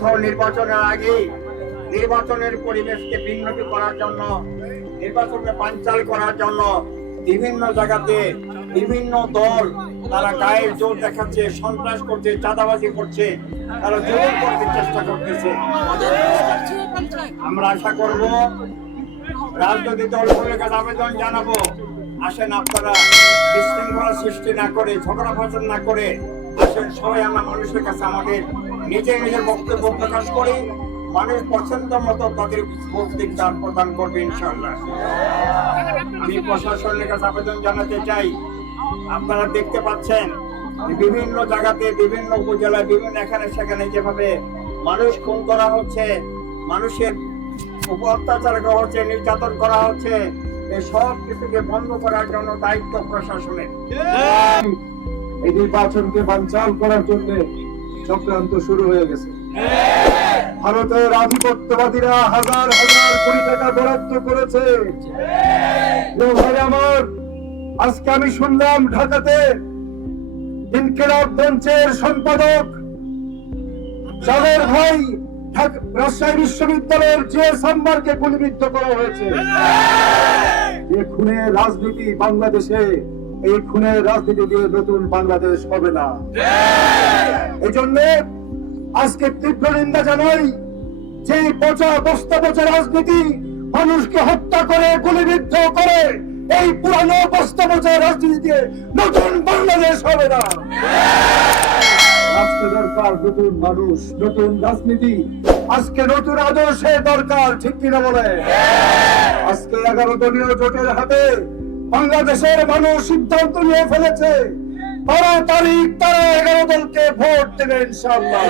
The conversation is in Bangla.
কোথাও নির্বাচনের আগে নির্বাচনের পরিবেশকে বিঘ্নিত করার জন্য, নির্বাচনকে বানচাল করার জন্য বিভিন্ন জায়গাতে বিভিন্ন দল তারা গায়ের জোর দেখাচ্ছে, সন্ত্রাস করছে, চাঁদাবাজি করছে, তারা জোর করতে চেষ্টা করতেছে। আমরা আশা করব, রাজনৈতিক দলগুলোর কাছে আবেদন জানাবো, আসেন আপনারা বিশৃঙ্খলা সৃষ্টি না করে, ঝগড়া ফাসাদ না করে আসেন সবাই আমরা মানুষের কাছে আমাদের নিজের বক্তব্য প্রকাশ করি, মানুষ পছন্দ মতো তাদের বক্তৃতার প্রদান করবে ইনশাআল্লাহ। আমি প্রশাসনের কাছে আবেদন জানাতে চাই, আপনারা দেখতে পাচ্ছেন বিভিন্ন জায়গাতে, বিভিন্ন উপজেলায়, বিভিন্ন এখানে সেখানে যেভাবে মানুষ খুন করা হচ্ছে, মানুষের উপর অত্যাচার করা হচ্ছে, নির্যাতন করা হচ্ছে, এই সব কিছুকে বন্ধ করার জন্য দায়িত্ব প্রশাসনের। এই নির্বাচনকে বানচাল করার জন্য চক্রান্ত শুরু হয়ে গেছে। ভারতের আধিপত্যবাদীরা হাজার হাজার কোটি টাকা বরাদ্দ করেছে। ভাই আমার, আজকে আমি শুনলাম ঢাকাতে ইনকিলাব মঞ্চের সম্পাদক সাগর ভাই রাজশাহী বিশ্ববিদ্যালয়ের যে সাম্বারকে গুলিবিদ্ধ করা হয়েছে। যে খুনের রাজনীতি বাংলাদেশে, এই খুনের রাজনীতি দিয়ে নতুন বাংলাদেশ হবে না। এই জন্য আজকে তীব্র নিন্দা জানাই যে পচা বস্তা পচা রাজনীতি, মানুষকে হত্যা করে গুলিবিদ্ধ করে, এই পুরানো বস্তা পচা রাজনীতি দিয়ে নতুন বাংলাদেশ হবে না। আজকে দরকার নতুন মানুষ, নতুন রাজনীতি, আজকে নতুন আদর্শের দরকার, ঠিক কিনা বলে? আজকে 11 দলীয় জোটের হাতে বাংলাদেশের মানুষ সিদ্ধান্ত নিয়ে ফেলেছে, 12 তারিখ তারা 11 দলকে ভোট দেবে ইনশাআল্লাহ।